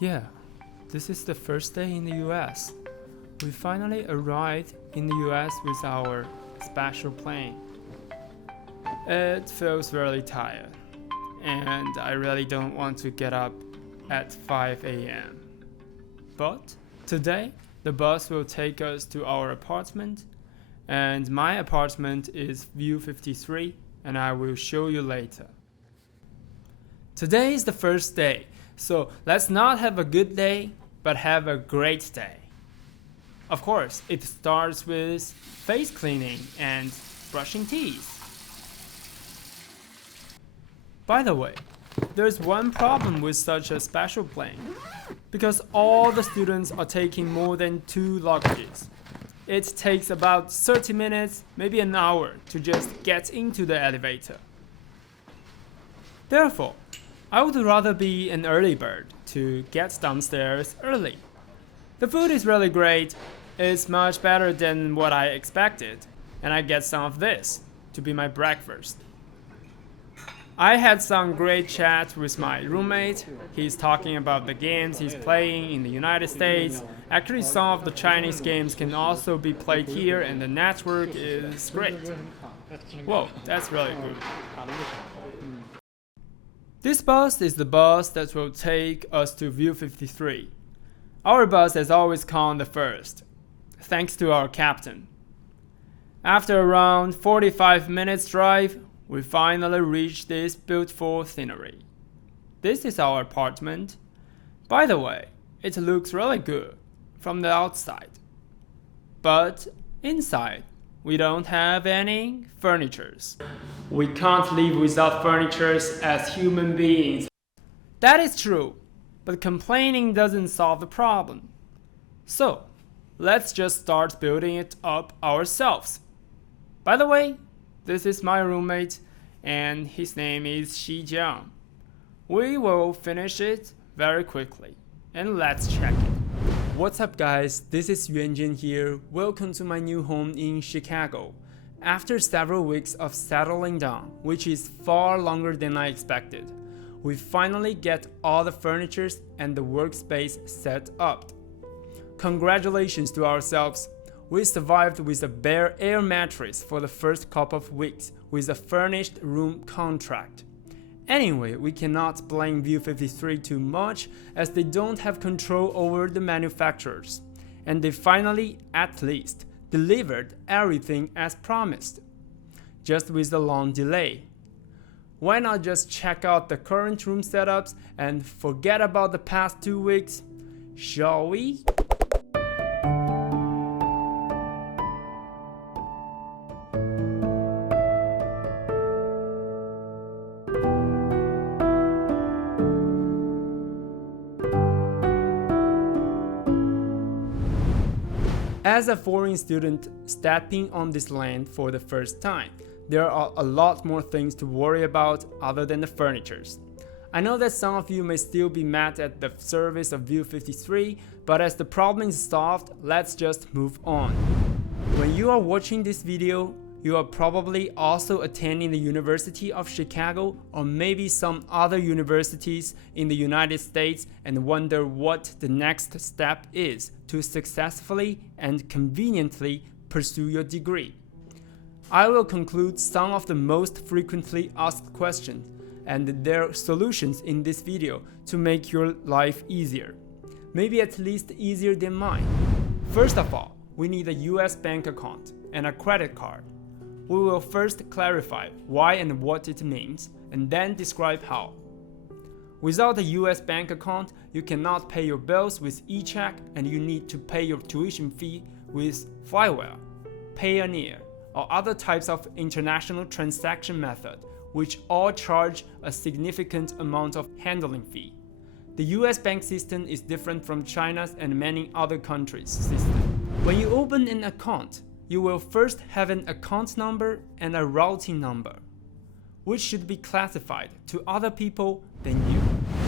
Yeah, this is the first day in the US. We finally arrived in the US with our special plane. It feels really tired, and I really don't want to get up at 5 a.m. But today, the bus will take us to our apartment, and my apartment is View 53, and I will show you later. Today is the first day, so let's not have a good day, but have a great day. Of course, it starts with face cleaning and brushing teeth. By the way, there's one problem with such a special plane, because all the students are taking more than 2 luggages. It takes about 30 minutes, maybe an hour, to just get into the elevator. Therefore, I would rather be an early bird to get downstairs early. The food is really great, it's much better than what I expected, and I get some of this to be my breakfast. I had some great chat with my roommate. He's talking about the games he's playing in the United States. Actually, some of the Chinese games can also be played here, and the network is great. Whoa, that's really good. This bus is the bus that will take us to View 53. Our bus has always come the first, thanks to our captain. After around 45 minutes drive, we finally reached this beautiful scenery. This is our apartment. By the way, it looks really good from the outside. But inside, we don't have any furnitures. We can't live without furnitures as human beings. That is true, but complaining doesn't solve the problem. So, let's just start building it up ourselves. By the way, this is my roommate, and his name is Xi Jiang. We will finish it very quickly, and let's check it. What's up guys, this is Yuanjin here. Welcome to my new home in Chicago. After several weeks of settling down, which is far longer than I expected, we finally get all the furniture and the workspace set up. Congratulations to ourselves. We survived with a bare air mattress for the first couple of weeks with a furnished room contract. Anyway, we cannot blame View 53 too much as they don't have control over the manufacturers, and they finally, at least, delivered everything as promised, just with a long delay. Why not just check out the current room setups and forget about the past 2 weeks? Shall we? As a foreign student stepping on this land for the first time, there are a lot more things to worry about other than the furnitures. I know that some of you may still be mad at the service of View 53, but as the problem is solved, let's just move on. When you are watching this video, you are probably also attending the University of Chicago or maybe some other universities in the United States and wonder what the next step is to successfully and conveniently pursue your degree. I will conclude some of the most frequently asked questions and their solutions in this video to make your life easier, maybe at least easier than mine. First of all, we need a US bank account and a credit card. We will first clarify why and what it means, and then describe how. Without a US bank account, you cannot pay your bills with eCheck, and you need to pay your tuition fee with Flywire, Payoneer, or other types of international transaction method, which all charge a significant amount of handling fee. The US bank system is different from China's and many other countries' system. When you open an account, you will first have an account number and a routing number, which should be classified to other people than you.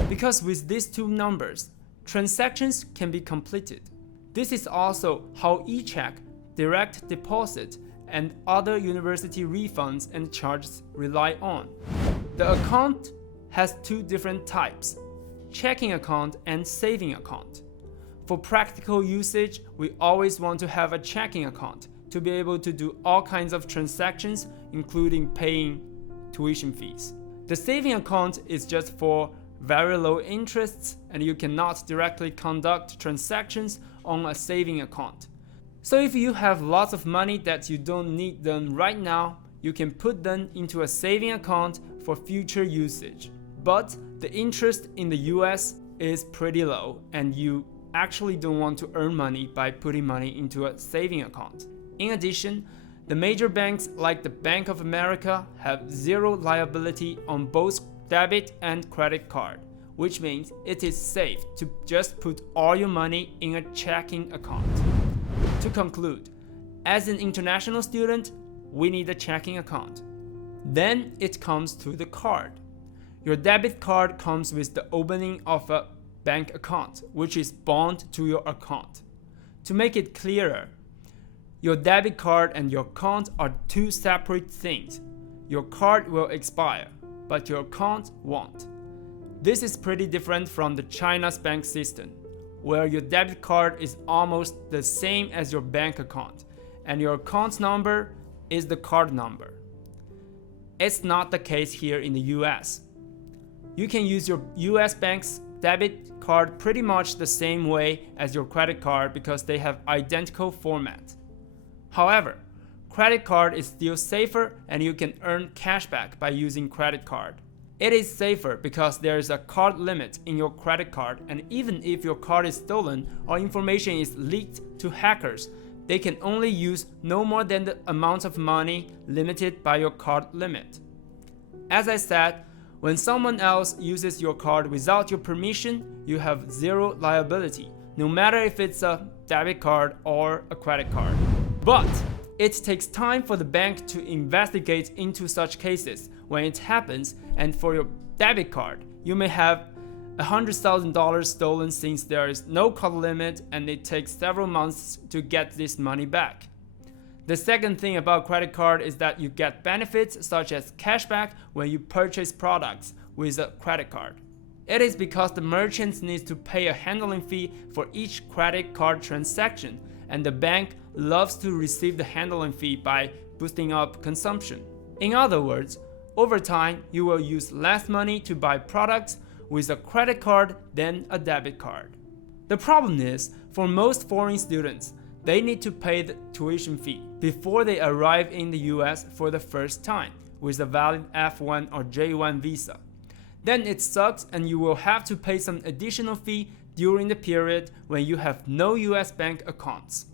Because with these 2 numbers, transactions can be completed. This is also how eCheck, direct deposit, and other university refunds and charges rely on. The account has 2 different types: checking account, and saving account. For practical usage, we always want to have a checking account to be able to do all kinds of transactions, including paying tuition fees. The saving account is just for very low interests, and you cannot directly conduct transactions on a saving account. So if you have lots of money that you don't need them right now, you can put them into a saving account for future usage. But the interest in the US is pretty low, and you actually don't want to earn money by putting money into a saving account. In addition, the major banks like the Bank of America have zero liability on both debit and credit card, which means it is safe to just put all your money in a checking account. To conclude, as an international student, we need a checking account. Then it comes to the card. Your debit card comes with the opening of a bank account, which is bound to your account. To make it clearer, your debit card and your account are two separate things. Your card will expire, but your account won't. This is pretty different from the China's bank system, where your debit card is almost the same as your bank account, and your account number is the card number. It's not the case here in the US. You can use your US bank's debit card pretty much the same way as your credit card because they have identical format. However, credit card is still safer, and you can earn cashback by using credit card. It is safer because there is a card limit in your credit card, and even if your card is stolen or information is leaked to hackers, they can only use no more than the amount of money limited by your card limit. As I said, when someone else uses your card without your permission, you have zero liability, no matter if it's a debit card or a credit card. But it takes time for the bank to investigate into such cases when it happens, and for your debit card, you may have $100,000 stolen since there is no card limit, and it takes several months to get this money back. The second thing about credit card is that you get benefits such as cashback when you purchase products with a credit card. It is because the merchants need to pay a handling fee for each credit card transaction, and the bank loves to receive the handling fee by boosting up consumption. In other words, over time, you will use less money to buy products with a credit card than a debit card. The problem is, for most foreign students, they need to pay the tuition fee before they arrive in the US for the first time with a valid F1 or J1 visa. Then it sucks, and you will have to pay some additional fee during the period when you have no US bank accounts.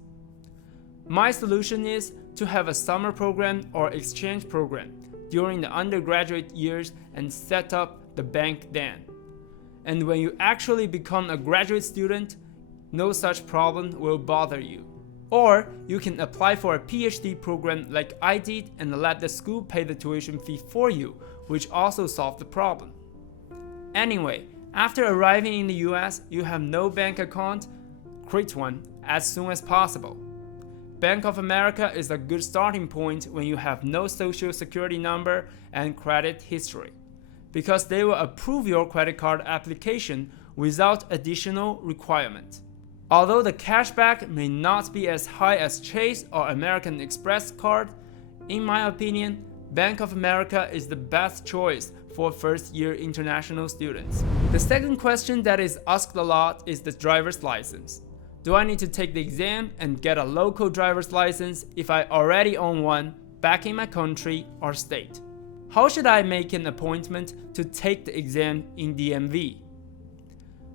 My solution is to have a summer program or exchange program during the undergraduate years and set up the bank then. And when you actually become a graduate student, no such problem will bother you. Or you can apply for a PhD program like I did and let the school pay the tuition fee for you, which also solved the problem. Anyway, after arriving in the US, you have no bank account, create one as soon as possible. Bank of America is a good starting point when you have no social security number and credit history, because they will approve your credit card application without additional requirement. Although the cashback may not be as high as Chase or American Express card, in my opinion, Bank of America is the best choice for first-year international students. The second question that is asked a lot is the driver's license. Do I need to take the exam and get a local driver's license if I already own one back in my country or state? How should I make an appointment to take the exam in DMV?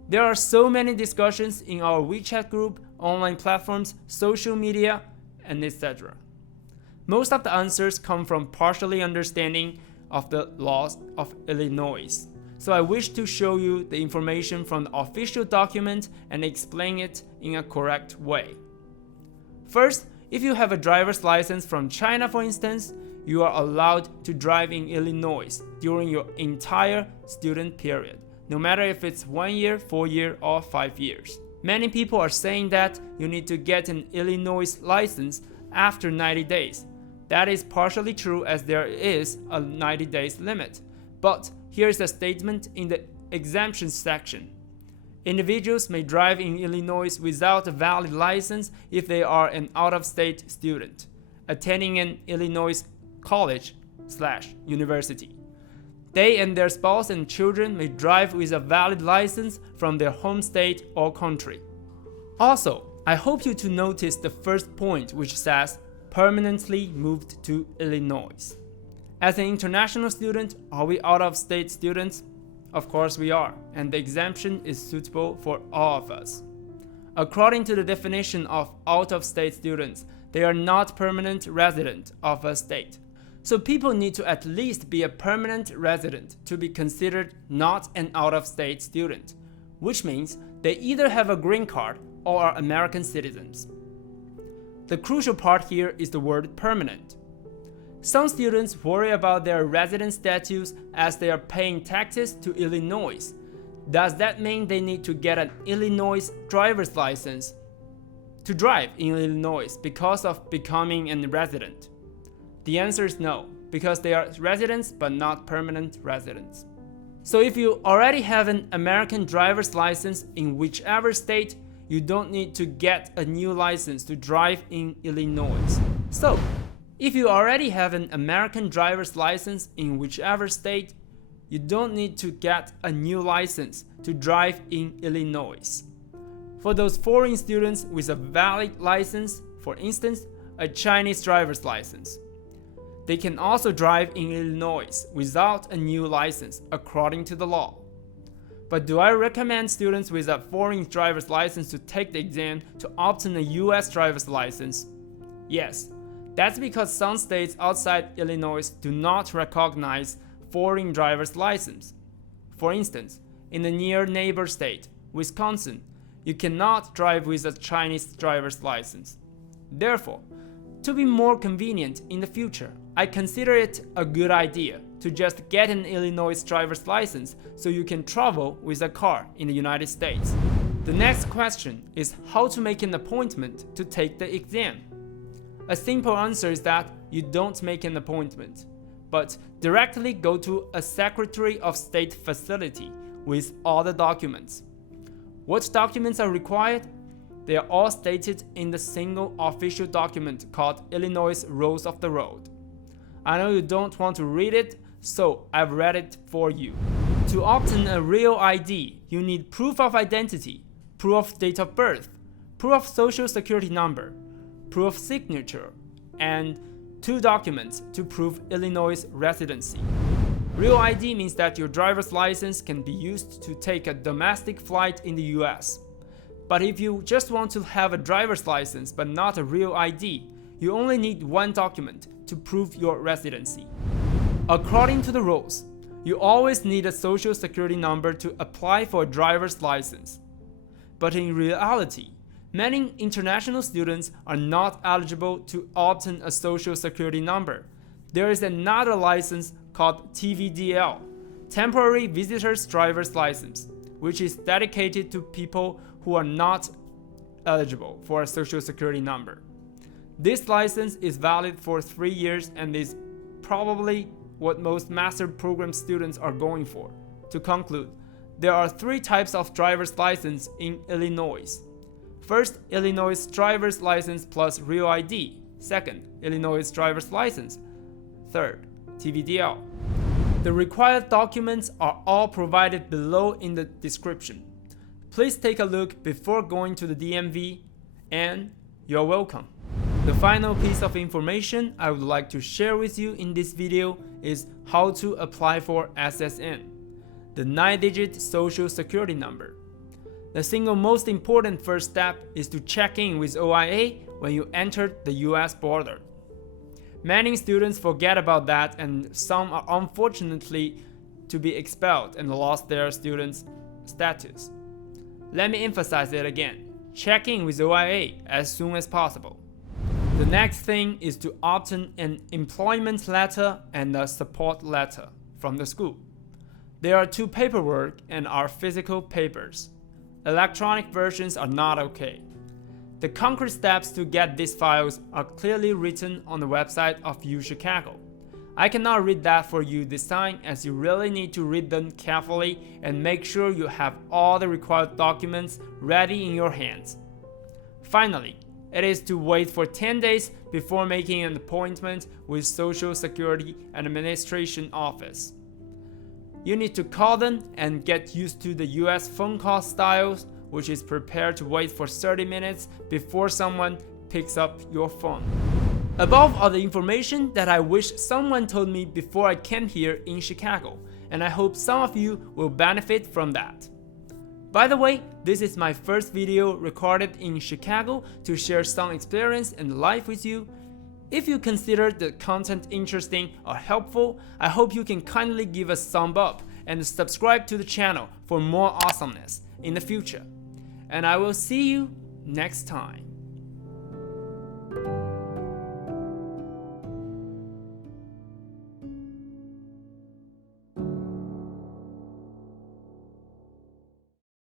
There are so many discussions in our WeChat group, online platforms, social media, and etc. Most of the answers come from partially understanding of the laws of Illinois. So I wish to show you the information from the official document and explain it in a correct way. First, if you have a driver's license from China, for instance, you are allowed to drive in Illinois during your entire student period, no matter if it's 1 year, 4 years, or 5 years. Many people are saying that you need to get an Illinois license after 90 days. That is partially true, as there is a 90 days limit. But here's a statement in the exemptions section. Individuals may drive in Illinois without a valid license if they are an out-of-state student, attending an Illinois college/university. They and their spouse and children may drive with a valid license from their home state or country. Also, I hope you to notice the first point which says permanently moved to Illinois. As an international student, are we out-of-state students? Of course we are, and the exemption is suitable for all of us. According to the definition of out-of-state students, they are not permanent resident of a state. So people need to at least be a permanent resident to be considered not an out-of-state student, which means they either have a green card or are American citizens. The crucial part here is the word permanent. Some students worry about their resident status as they are paying taxes to Illinois. Does that mean they need to get an Illinois driver's license to drive in Illinois because of becoming a resident? The answer is no, because they are residents but not permanent residents. So if you already have an American driver's license in whichever state, you don't need to get a new license to drive in Illinois. So, if you already have an American driver's license in whichever state, you don't need to get a new license to drive in Illinois. For those foreign students with a valid license, for instance, a Chinese driver's license, they can also drive in Illinois without a new license according to the law. But do I recommend students with a foreign driver's license to take the exam to obtain a US driver's license? Yes. That's because some states outside Illinois do not recognize foreign driver's license. For instance, in the near neighbor state, Wisconsin, you cannot drive with a Chinese driver's license. Therefore, to be more convenient in the future, I consider it a good idea to just get an Illinois driver's license so you can travel with a car in the United States. The next question is how to make an appointment to take the exam. A simple answer is that you don't make an appointment, but directly go to a Secretary of State facility with all the documents. What documents are required? They are all stated in the single official document called Illinois Rules of the Road. I know you don't want to read it, so I've read it for you. To obtain a real ID, you need proof of identity, proof of date of birth, proof of social security number, proof of signature, and 2 documents to prove Illinois residency. Real ID means that your driver's license can be used to take a domestic flight in the US. But if you just want to have a driver's license but not a real ID, you only need 1 document to prove your residency. According to the rules, you always need a social security number to apply for a driver's license. But in reality, many international students are not eligible to obtain a social security number. There is another license called TVDL, Temporary Visitor's Driver's License, which is dedicated to people who are not eligible for a social security number. This license is valid for 3 years and is probably what most master program students are going for. To conclude, there are 3 types of driver's license in Illinois. First, Illinois driver's license plus real ID. Second, Illinois driver's license. Third, TVDL. The required documents are all provided below in the description. Please take a look before going to the DMV, and you're welcome. The final piece of information I would like to share with you in this video is how to apply for SSN, the 9-digit social security number. The single most important first step is to check in with OIA when you enter the US border. Many students forget about that, and some are unfortunately to be expelled and lost their student status. Let me emphasize it again. Check in with OIA as soon as possible. The next thing is to obtain an employment letter and a support letter from the school. There are 2 paperwork and are physical papers. Electronic versions are not okay. The concrete steps to get these files are clearly written on the website of UChicago. I cannot read that for you this time, as you really need to read them carefully and make sure you have all the required documents ready in your hands. Finally, it is to wait for 10 days before making an appointment with Social Security Administration office. You need to call them and get used to the US phone call styles, which is prepared to wait for 30 minutes before someone picks up your phone. Above are the information that I wish someone told me before I came here in Chicago, and I hope some of you will benefit from that. By the way, this is my first video recorded in Chicago to share some experience and life with you. If you consider the content interesting or helpful, I hope you can kindly give a thumb up and subscribe to the channel for more awesomeness in the future. And I will see you next time.